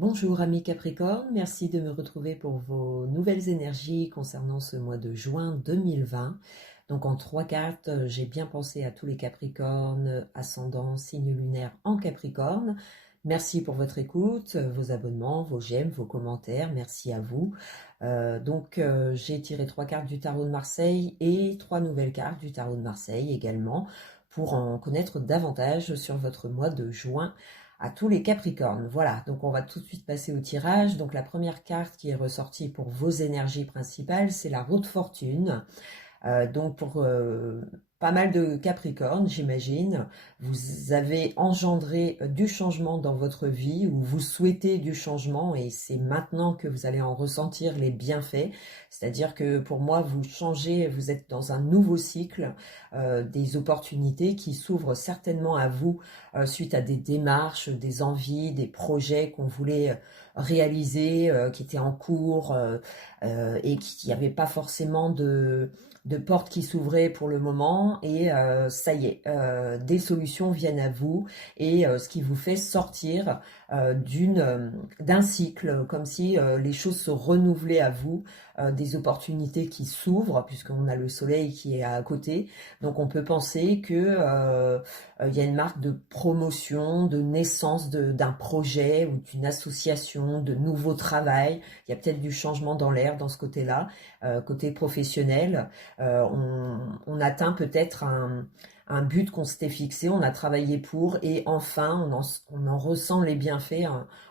Bonjour amis Capricorne, merci de me retrouver pour vos nouvelles énergies concernant ce mois de juin 2020. Donc en 3 cartes, j'ai bien pensé à tous les Capricornes, ascendant, signe lunaire en Capricorne. Merci pour votre écoute, vos abonnements, vos j'aime, vos commentaires, merci à vous. J'ai tiré 3 cartes du tarot de Marseille et 3 nouvelles cartes du tarot de Marseille également pour en connaître davantage sur votre mois de juin à tous les Capricornes. Voilà, donc on va tout de suite passer au tirage. Donc la première carte qui est ressortie pour vos énergies principales, c'est la roue de fortune. Donc pour pas mal de Capricornes, j'imagine, vous avez engendré du changement dans votre vie ou vous souhaitez du changement et c'est maintenant que vous allez en ressentir les bienfaits. C'est-à-dire que pour moi, vous changez, vous êtes dans un nouveau cycle, des opportunités qui s'ouvrent certainement à vous suite à des démarches, des envies, des projets qu'on voulait réaliser, qui étaient en cours et qui n'avaient pas forcément de portes qui s'ouvraient pour le moment et ça y est, des solutions viennent à vous et ce qui vous fait sortir d'un cycle, comme si les choses se renouvelaient à vous, des opportunités qui s'ouvrent puisqu'on a le soleil qui est à côté, donc on peut penser que il y a une marque de promotion, de naissance d'un projet ou d'une association, de nouveau travail, il y a peut-être du changement dans l'air dans ce côté-là, côté professionnel. On atteint peut-être un but qu'on s'était fixé, on a travaillé pour, et enfin on en ressent les bienfaits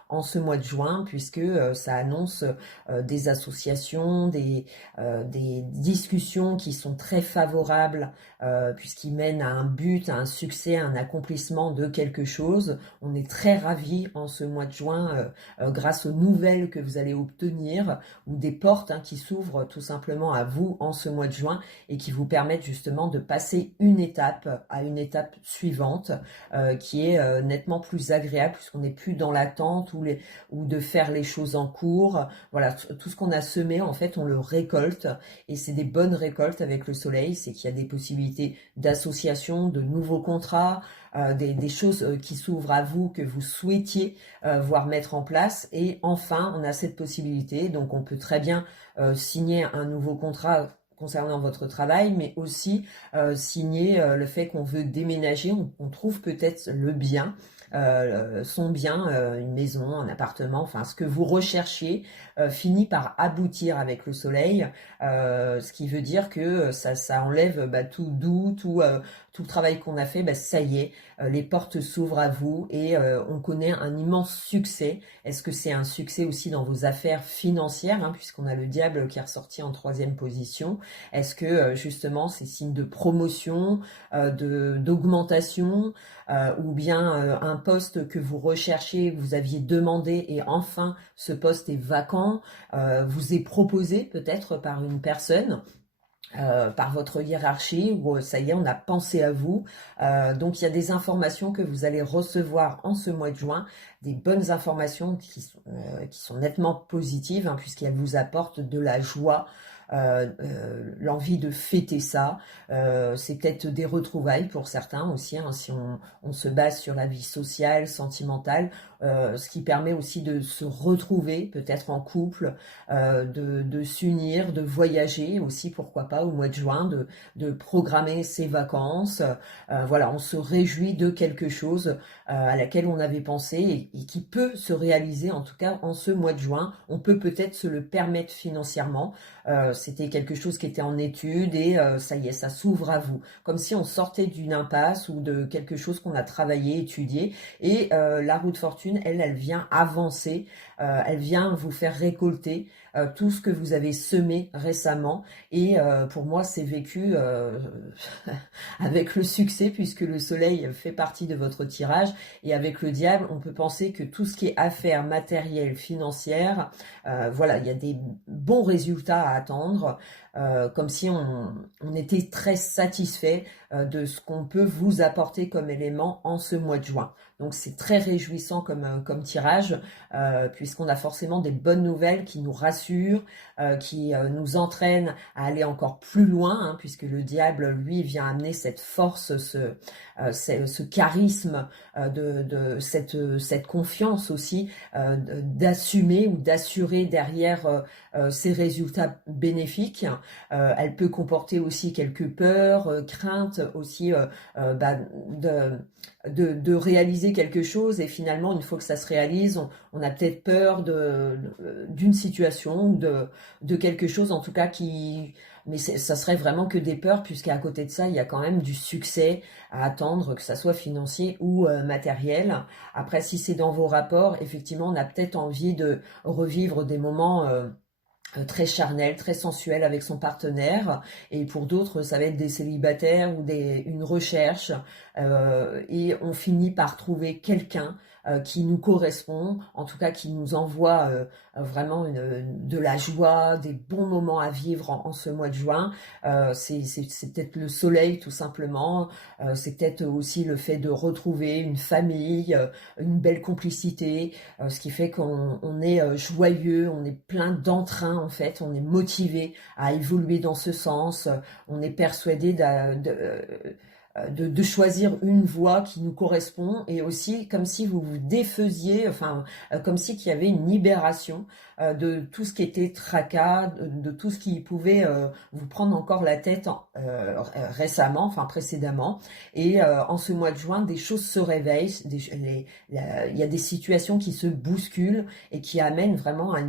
en ce mois de juin, puisque ça annonce des associations, des discussions qui sont très favorables, puisqu'ils mènent à un but, à un succès, à un accomplissement de quelque chose. On est très ravis en ce mois de juin grâce aux nouvelles que vous allez obtenir, ou des portes qui s'ouvrent tout simplement à vous en ce mois de juin et qui vous permettent justement de passer une étape à une étape suivante qui est nettement plus agréable puisqu'on n'est plus dans l'attente ou de faire les choses en cours. Voilà, tout ce qu'on a semé, en fait, on le récolte et c'est des bonnes récoltes avec le soleil. C'est qu'il y a des possibilités d'association, de nouveaux contrats, des choses qui s'ouvrent à vous que vous souhaitiez voir mettre en place. Et enfin, on a cette possibilité, donc on peut très bien signer un nouveau contrat concernant votre travail, mais aussi signer le fait qu'on veut déménager, on trouve peut-être le bien, son bien, une maison, un appartement, enfin ce que vous recherchiez finit par aboutir avec le soleil, ce qui veut dire que ça enlève tout doute, tout le travail qu'on a fait, ça y est, les portes s'ouvrent à vous et on connaît un immense succès. Est-ce que c'est un succès aussi dans vos affaires financières, puisqu'on a le diable qui est ressorti en 3e position? Est-ce que justement c'est signe de promotion, d'augmentation, ou bien un poste que vous recherchez, vous aviez demandé et enfin ce poste est vacant, vous est proposé peut-être par une personne, par votre hiérarchie, où ça y est, on a pensé à vous. Donc il y a des informations que vous allez recevoir en ce mois de juin, des bonnes informations qui sont nettement positives, puisqu'elles vous apportent de la joie, l'envie de fêter ça. C'est peut-être des retrouvailles pour certains aussi, si on se base sur la vie sociale, sentimentale, ce qui permet aussi de se retrouver peut-être en couple, de s'unir, de voyager aussi, pourquoi pas, au mois de juin, de programmer ses vacances. Voilà, on se réjouit de quelque chose à laquelle on avait pensé et qui peut se réaliser, en tout cas en ce mois de juin. On peut peut-être se le permettre financièrement. C'était quelque chose qui était en étude et ça y est, ça s'ouvre à vous. Comme si on sortait d'une impasse ou de quelque chose qu'on a travaillé, étudié. Et la roue de fortune, elle vient avancer, elle vient vous faire récolter tout ce que vous avez semé récemment. Et pour moi, c'est vécu avec le succès, puisque le soleil fait partie de votre tirage. Et avec le diable, on peut penser que tout ce qui est affaires matérielles, financières, voilà, il y a des bons résultats à attendre. comme si on était très satisfait de ce qu'on peut vous apporter comme élément en ce mois de juin. Donc c'est très réjouissant comme tirage, puisqu'on a forcément des bonnes nouvelles qui nous rassurent, qui nous entraînent à aller encore plus loin, hein, puisque le diable, lui, vient amener cette force, ce charisme, de cette confiance aussi, d'assumer ou d'assurer derrière ces résultats bénéfiques. Elle peut comporter aussi quelques peurs, craintes aussi, bah, de réaliser quelque chose, et finalement une fois que ça se réalise, on a peut-être peur d'une situation ou de quelque chose en tout cas mais ça serait vraiment que des peurs, puisqu'à côté de ça il y a quand même du succès à attendre, que ça soit financier ou matériel. Après, si c'est dans vos rapports, effectivement on a peut-être envie de revivre des moments très charnel, très sensuel avec son partenaire, et pour d'autres ça va être des célibataires ou une recherche, et on finit par trouver quelqu'un qui nous correspond, en tout cas qui nous envoie vraiment de la joie, des bons moments à vivre en ce mois de juin. C'est peut-être le soleil tout simplement, c'est peut-être aussi le fait de retrouver une famille, une belle complicité, ce qui fait qu'on est joyeux, on est plein d'entrain en fait, on est motivé à évoluer dans ce sens, on est persuadé de choisir une voie qui nous correspond, et aussi comme si vous vous défaisiez, enfin comme si qu'il y avait une libération de tout ce qui était tracas, de tout ce qui pouvait vous prendre encore la tête récemment, enfin précédemment. Et en ce mois de juin, des choses se réveillent, il y a des situations qui se bousculent et qui amènent vraiment à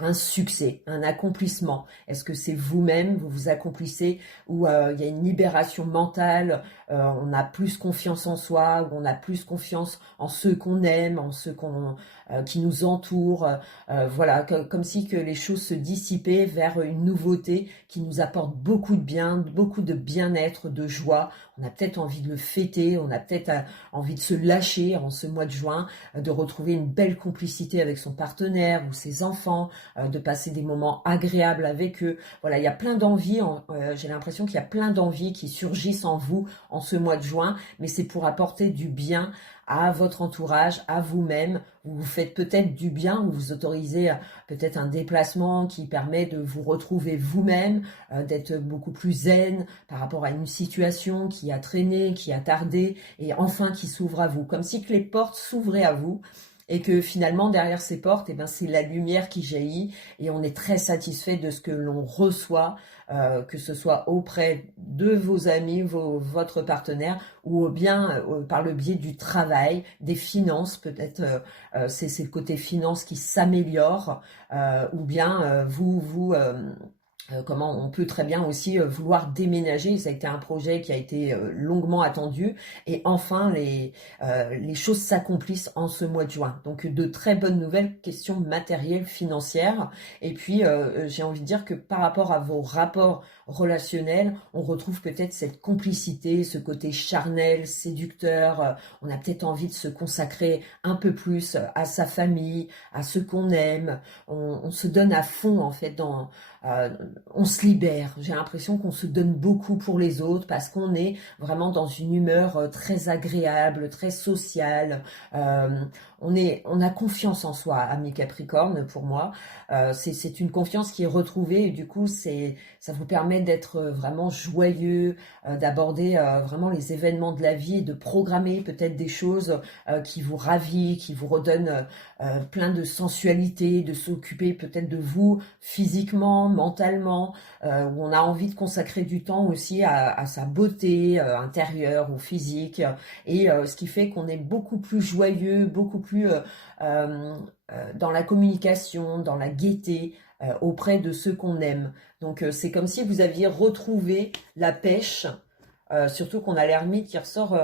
un succès, un accomplissement. Est-ce que c'est vous-même, vous vous accomplissez, ou il y a une libération mentale, on a plus confiance en soi, ou on a plus confiance en ceux qu'on aime, en ceux qui nous entourent, voilà, comme si que les choses se dissipaient vers une nouveauté qui nous apporte beaucoup de bien, beaucoup de bien-être, de joie. On a peut-être envie de le fêter, on a peut-être envie de se lâcher en ce mois de juin, de retrouver une belle complicité avec son partenaire ou ses enfants, de passer des moments agréables avec eux. Voilà, il y a plein d'envies, j'ai l'impression qu'il y a plein d'envies qui surgissent en vous en ce mois de juin, mais c'est pour apporter du bien à votre entourage, à vous-même. Vous vous faites peut-être du bien, vous vous autorisez peut-être un déplacement qui permet de vous retrouver vous-même, d'être beaucoup plus zen par rapport à une situation qui a traîné, qui a tardé, et enfin qui s'ouvre à vous. Comme si que les portes s'ouvraient à vous, et que finalement derrière ces portes, eh ben, c'est la lumière qui jaillit, et on est très satisfait de ce que l'on reçoit, que ce soit auprès de vos amis, votre partenaire, ou bien par le biais du travail, des finances, peut-être c'est le côté finance qui s'améliore, ou bien comment on peut très bien aussi vouloir déménager. Ça a été un projet qui a été longuement attendu, et enfin les choses s'accomplissent en ce mois de juin. Donc de très bonnes nouvelles, questions matérielles, financières. Et puis j'ai envie de dire que par rapport à vos rapports relationnels, on retrouve peut-être cette complicité, ce côté charnel, séducteur. On a peut-être envie de se consacrer un peu plus à sa famille, à ceux qu'on aime. On se donne à fond en fait on se libère. J'ai l'impression qu'on se donne beaucoup pour les autres, parce qu'on est vraiment dans une humeur très agréable, très sociale. On a confiance en soi, amis Capricorne, pour moi. C'est une confiance qui est retrouvée, et du coup, ça vous permet d'être vraiment joyeux, d'aborder vraiment les événements de la vie, et de programmer peut-être des choses qui vous ravit, qui vous redonnent plein de sensualité, de s'occuper peut-être de vous physiquement, mentalement, où on a envie de consacrer du temps aussi à sa beauté intérieure ou physique, et ce qui fait qu'on est beaucoup plus joyeux, beaucoup plus dans la communication, dans la gaieté, auprès de ceux qu'on aime. Donc c'est comme si vous aviez retrouvé la pêche, surtout qu'on a l'ermite qui ressort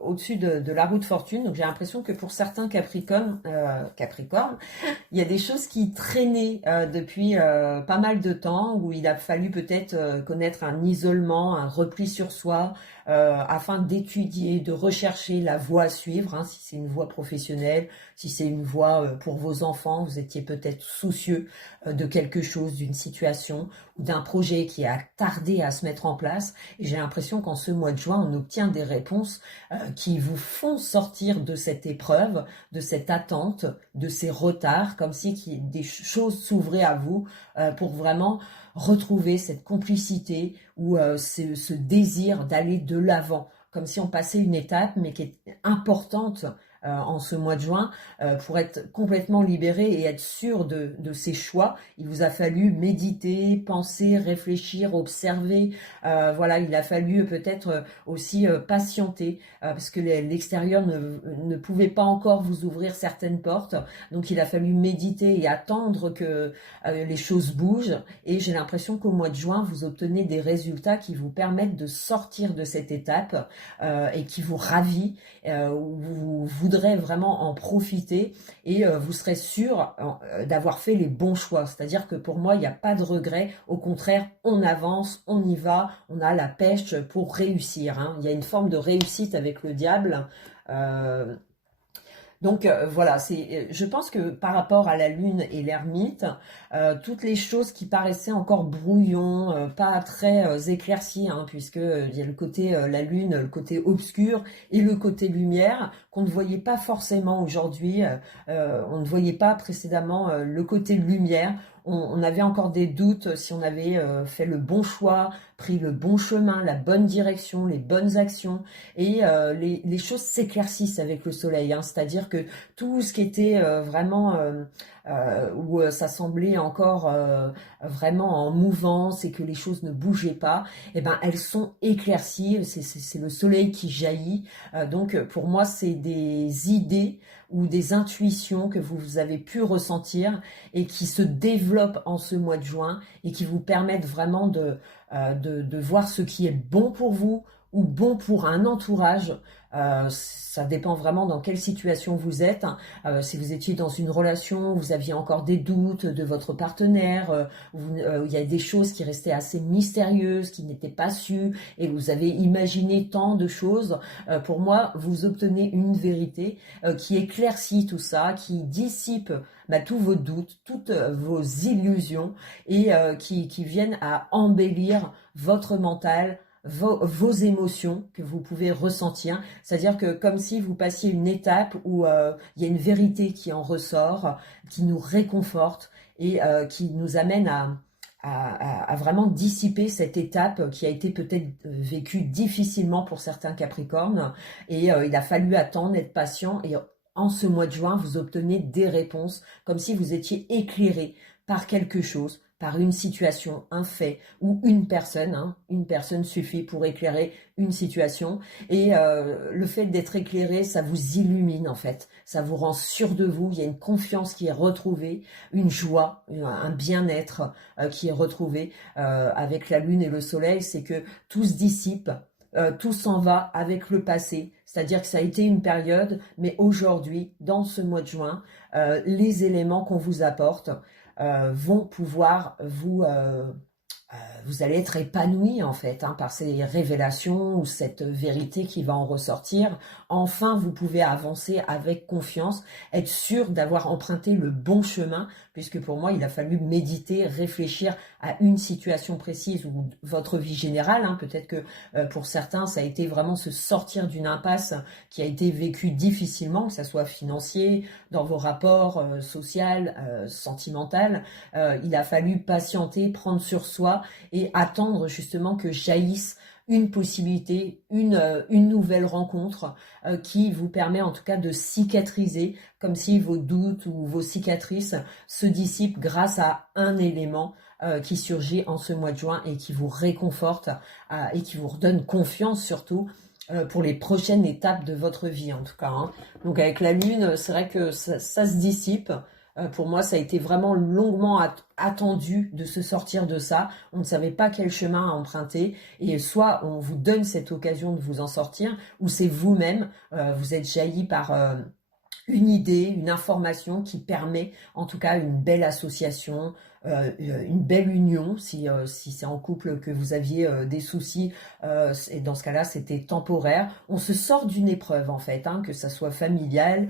au-dessus de la roue de fortune. Donc j'ai l'impression que pour certains Capricornes, il y a des choses qui traînaient depuis pas mal de temps, où il a fallu peut-être connaître un isolement, un repli sur soi, afin d'étudier, de rechercher la voie à suivre, hein, si c'est une voie professionnelle, si c'est une voie pour vos enfants, vous étiez peut-être soucieux de quelque chose, d'une situation ou d'un projet qui a tardé à se mettre en place. Et j'ai l'impression qu'en ce mois de juin, on obtient des réponses qui vous font sortir de cette épreuve, de cette attente, de ces retards, comme si des choses s'ouvraient à vous pour vraiment retrouver cette complicité ou ce désir d'aller de l'avant, comme si on passait une étape, mais qui est importante en ce mois de juin, pour être complètement libéré et être sûr de ses choix. Il vous a fallu méditer, penser, réfléchir, observer. Voilà, il a fallu peut-être aussi patienter, parce que l'extérieur ne pouvait pas encore vous ouvrir certaines portes. Donc il a fallu méditer et attendre que les choses bougent. Et j'ai l'impression qu'au mois de juin, vous obtenez des résultats qui vous permettent de sortir de cette étape et qui vous ravit. Vous voudrez vraiment en profiter et vous serez sûr d'avoir fait les bons choix. C'est-à-dire que pour moi, il n'y a pas de regret. Au contraire, on avance, on y va, on a la pêche pour réussir. Hein. Il y a une forme de réussite avec le diable. Donc voilà, je pense que par rapport à la lune et l'ermite, toutes les choses qui paraissaient encore brouillons, pas très éclaircies, hein, puisque il y a le côté la lune, le côté obscur et le côté lumière qu'on ne voyait pas forcément aujourd'hui. On ne voyait pas précédemment le côté lumière. On avait encore des doutes si on avait fait le bon choix, pris le bon chemin, la bonne direction, les bonnes actions. Et les choses s'éclaircissent avec le soleil. Hein, c'est-à-dire que tout ce qui était vraiment... où ça semblait encore vraiment en mouvance et que les choses ne bougeaient pas, eh ben, elles sont éclaircies. C'est le soleil qui jaillit. Donc pour moi, c'est des idées ou des intuitions que vous avez pu ressentir et qui se développent en ce mois de juin et qui vous permettent vraiment de voir ce qui est bon pour vous ou bon pour un entourage. Ça dépend vraiment dans quelle situation vous êtes. Si vous étiez dans une relation, vous aviez encore des doutes de votre partenaire, il y a des choses qui restaient assez mystérieuses, qui n'étaient pas sues, et vous avez imaginé tant de choses. Pour moi, vous obtenez une vérité qui éclaircit tout ça, qui dissipe tous vos doutes, toutes vos illusions, et qui viennent à embellir votre mental, vos émotions que vous pouvez ressentir. C'est-à-dire que comme si vous passiez une étape où il y a une vérité qui en ressort, qui nous réconforte et qui nous amène à vraiment dissiper cette étape qui a été peut-être vécue difficilement pour certains Capricornes. Et il a fallu attendre, être patient, et en ce mois de juin, vous obtenez des réponses comme si vous étiez éclairé par quelque chose, par une situation, un fait ou une personne. Hein. Une personne suffit pour éclairer une situation. Et le fait d'être éclairé, ça vous illumine en fait. Ça vous rend sûr de vous. Il y a une confiance qui est retrouvée, une joie, un bien-être qui est retrouvé avec la lune et le soleil. C'est que tout se dissipe. Tout s'en va avec le passé, c'est-à-dire que ça a été une période, mais aujourd'hui, dans ce mois de juin, les éléments qu'on vous apporte vont pouvoir vous allez être épanoui en fait par ces révélations ou cette vérité qui va en ressortir. Enfin, vous pouvez avancer avec confiance, être sûr d'avoir emprunté le bon chemin, puisque pour moi, il a fallu méditer, réfléchir à une situation précise ou votre vie générale. Hein. Peut-être que pour certains, ça a été vraiment se sortir d'une impasse qui a été vécue difficilement, que ce soit financier, dans vos rapports social, sentimental. Il a fallu patienter, prendre sur soi et attendre justement que jaillisse une possibilité, une nouvelle rencontre qui vous permet en tout cas de cicatriser, comme si vos doutes ou vos cicatrices se dissipent grâce à un élément qui surgit en ce mois de juin et qui vous réconforte et qui vous redonne confiance surtout pour les prochaines étapes de votre vie en tout cas. Hein. Donc avec la lune, c'est vrai que ça se dissipe. Pour moi, ça a été vraiment longuement attendu de se sortir de ça. On ne savait pas quel chemin emprunter. Et soit on vous donne cette occasion de vous en sortir, ou c'est vous-même, vous êtes jailli par une idée, une information qui permet en tout cas une belle association, une belle union, si c'est en couple que vous aviez des soucis, et dans ce cas-là c'était temporaire. On se sort d'une épreuve en fait, hein, que ça soit familiale,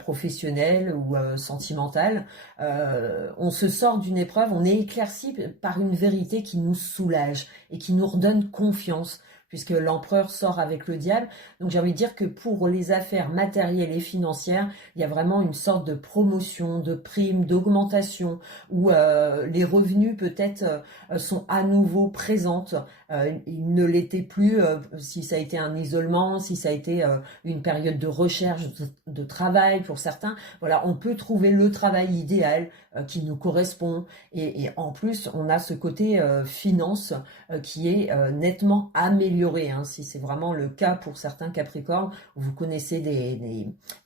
professionnelle ou sentimentale. On se sort d'une épreuve, on est éclairci par une vérité qui nous soulage et qui nous redonne confiance, puisque l'empereur sort avec le diable. Donc j'ai envie de dire que pour les affaires matérielles et financières, il y a vraiment une sorte de promotion, de prime, d'augmentation, où les revenus peut-être sont à nouveau présentes. Ils ne l'étaient plus si ça a été un isolement, si ça a été une période de recherche, de travail pour certains. Voilà, on peut trouver le travail idéal qui nous correspond. Et en plus, on a ce côté finance qui est nettement amélioré, hein, si c'est vraiment le cas pour certains Capricornes, où vous connaissez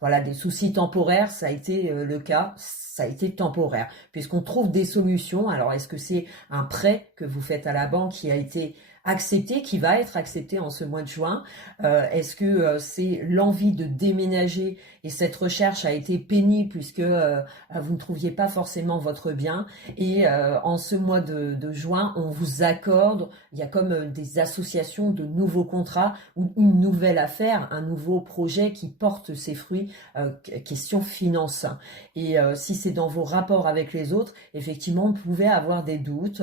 voilà, des soucis temporaires, ça a été le cas, ça a été temporaire, puisqu'on trouve des solutions. Alors, est-ce que c'est un prêt que vous faites à la banque qui a été accepté, qui va être accepté en ce mois de juin? Est-ce que c'est l'envie de déménager et cette recherche a été pénible puisque vous ne trouviez pas forcément votre bien, et en ce mois de juin, on vous accorde, il y a comme des associations de nouveaux contrats ou une nouvelle affaire, un nouveau projet qui porte ses fruits, question finance. Et si c'est dans vos rapports avec les autres, effectivement, vous pouvez avoir des doutes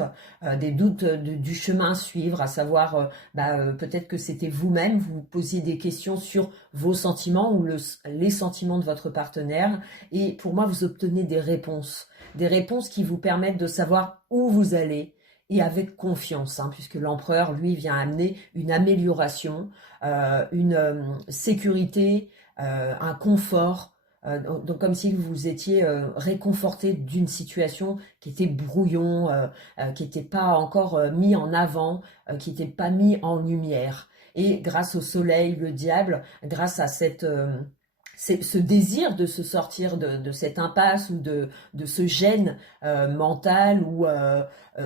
du chemin à suivre, à savoir peut-être que c'était vous-même, vous posiez des questions sur vos sentiments ou les sentiments de votre partenaire, et pour moi vous obtenez des réponses qui vous permettent de savoir où vous allez, et avec confiance, hein, puisque l'empereur, lui, vient amener une amélioration, une sécurité, un confort, donc comme si vous étiez réconforté d'une situation qui était brouillon, qui n'était pas encore mis en avant, qui n'était pas mis en lumière. Et grâce au soleil, le diable, grâce à ce désir de se sortir de cette impasse ou de ce gêne mental, ou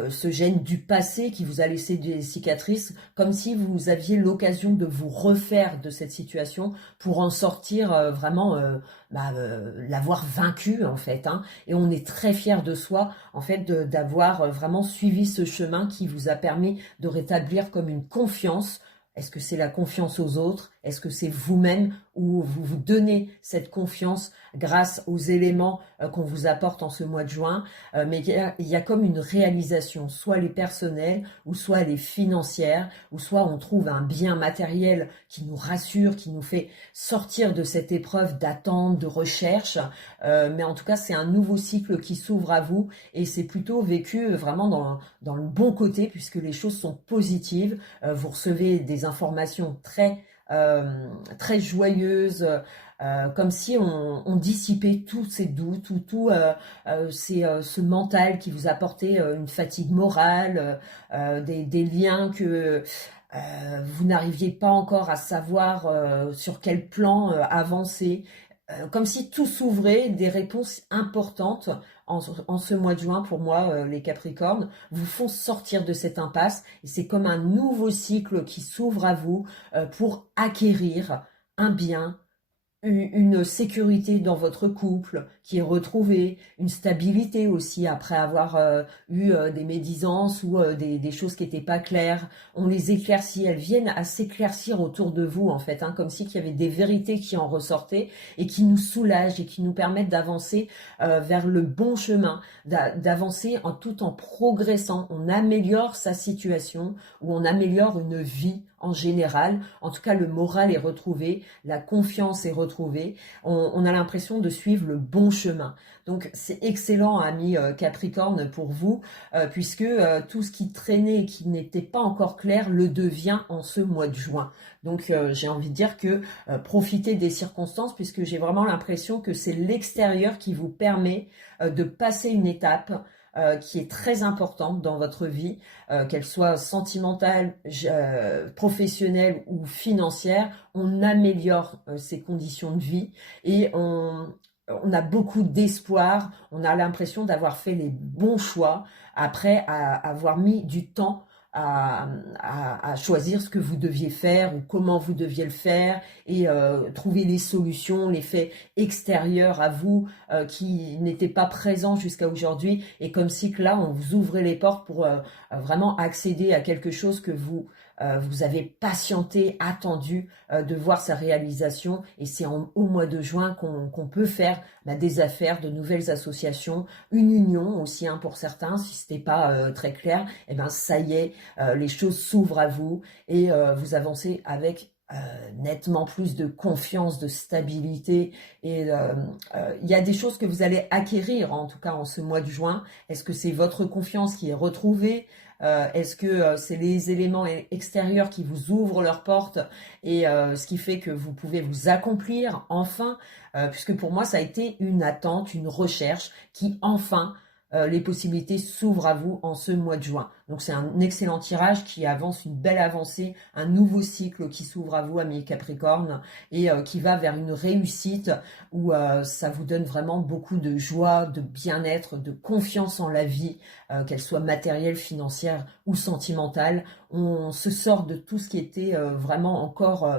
ce gêne du passé qui vous a laissé des cicatrices, comme si vous aviez l'occasion de vous refaire de cette situation pour en sortir vraiment, l'avoir vaincu en fait, hein. Et on est très fier de soi en fait d'avoir vraiment suivi ce chemin qui vous a permis de rétablir comme une confiance. Est-ce que c'est la confiance aux autres? Est-ce que c'est vous-même, où vous vous donnez cette confiance grâce aux éléments qu'on vous apporte en ce mois de juin? Mais il y a comme une réalisation, soit les personnelles, ou soit les financières, ou soit on trouve un bien matériel qui nous rassure, qui nous fait sortir de cette épreuve d'attente, de recherche. Mais en tout cas, c'est un nouveau cycle qui s'ouvre à vous, et c'est plutôt vécu vraiment dans le bon côté, puisque les choses sont positives. Vous recevez des informations très joyeuses, comme si on dissipait tous ces doutes, ou ce mental qui vous apportait une fatigue morale, des liens que vous n'arriviez pas encore à savoir sur quel plan avancer. Comme si tout s'ouvrait, des réponses importantes en ce mois de juin. Pour moi, les Capricornes vous font sortir de cette impasse, et c'est comme un nouveau cycle qui s'ouvre à vous pour acquérir un bien, une sécurité dans votre couple qui est retrouvée, une stabilité aussi après avoir eu des médisances ou des choses qui n'étaient pas claires. On les éclaircit, elles viennent à s'éclaircir autour de vous en fait, hein, comme si il y avait des vérités qui en ressortaient et qui nous soulagent et qui nous permettent d'avancer vers le bon chemin, d'avancer tout en progressant. On améliore sa situation, ou on améliore une vie en général. En tout cas, le moral est retrouvé, la confiance est retrouvée, on a l'impression de suivre le bon chemin. Donc c'est excellent, amis Capricorne, pour vous, puisque tout ce qui traînait et qui n'était pas encore clair le devient en ce mois de juin. Donc j'ai envie de dire que profitez des circonstances, puisque j'ai vraiment l'impression que c'est l'extérieur qui vous permet de passer une étape qui est très importante dans votre vie, qu'elle soit sentimentale, professionnelle ou financière. On améliore ses conditions de vie, et on a beaucoup d'espoir, on a l'impression d'avoir fait les bons choix après avoir mis du temps à choisir ce que vous deviez faire ou comment vous deviez le faire et trouver les solutions, les faits extérieurs à vous qui n'étaient pas présents jusqu'à aujourd'hui, et comme si que là on vous ouvrait les portes pour vraiment accéder à quelque chose que vous avez patienté, attendu de voir sa réalisation, et c'est au mois de juin qu'on peut faire des affaires, de nouvelles associations, une union aussi pour certains, si ce n'était pas très clair, et ben ça y est, les choses s'ouvrent à vous et vous avancez avec nettement plus de confiance, de stabilité, et il y a des choses que vous allez acquérir en tout cas en ce mois de juin. Est-ce que c'est votre confiance qui est retrouvée? Est-ce que c'est les éléments extérieurs qui vous ouvrent leurs portes et ce qui fait que vous pouvez vous accomplir enfin, puisque pour moi ça a été une attente, une recherche qui enfin les possibilités s'ouvrent à vous en ce mois de juin. Donc c'est un excellent tirage qui avance, une belle avancée, un nouveau cycle qui s'ouvre à vous, amis Capricorne, et qui va vers une réussite où ça vous donne vraiment beaucoup de joie, de bien-être, de confiance en la vie, qu'elle soit matérielle, financière ou sentimentale. On se sort de tout ce qui était vraiment encore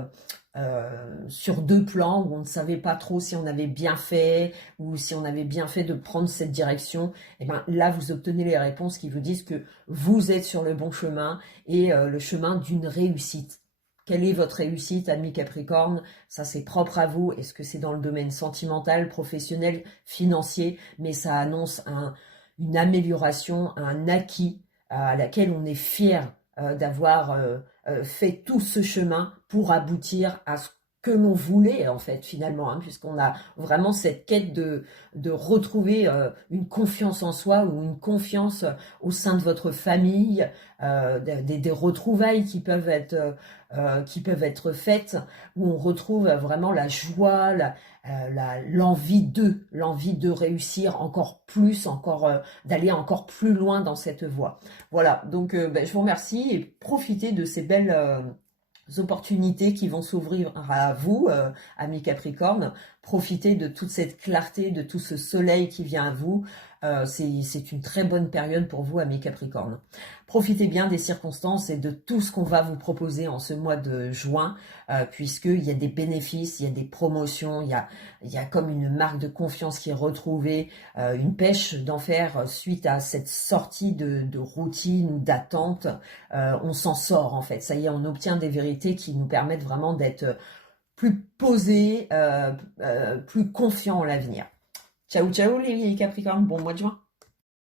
sur deux plans, où on ne savait pas trop si on avait bien fait ou si on avait bien fait de prendre cette direction. Et bien là, vous obtenez les réponses qui vous disent que vous êtes sur le bon chemin et le chemin d'une réussite. Quelle est votre réussite, ami Capricorne? Ça, c'est propre à vous. Est-ce que c'est dans le domaine sentimental, professionnel, financier? Mais ça annonce une amélioration, un acquis à laquelle on est fier d'avoir fait tout ce chemin pour aboutir à ce que l'on voulait en fait finalement, puisqu'on a vraiment cette quête de retrouver une confiance en soi ou une confiance au sein de votre famille, des retrouvailles qui peuvent être faites, où on retrouve vraiment la joie, l'envie de réussir encore plus, d'aller encore plus loin dans cette voie. Voilà, donc je vous remercie et profitez de ces belles opportunités qui vont s'ouvrir à vous, amis Capricorne. Profitez de toute cette clarté, de tout ce soleil qui vient à vous. C'est une très bonne période pour vous, amis Capricorne. Profitez bien des circonstances et de tout ce qu'on va vous proposer en ce mois de juin, puisqu'il y a des bénéfices, il y a des promotions, il y a comme une marque de confiance qui est retrouvée, une pêche d'enfer suite à cette sortie de routine ou d'attente. On s'en sort en fait, ça y est, on obtient des vérités qui nous permettent vraiment d'être plus posés, plus confiants en l'avenir. Ciao ciao les Capricornes, bon mois de juin.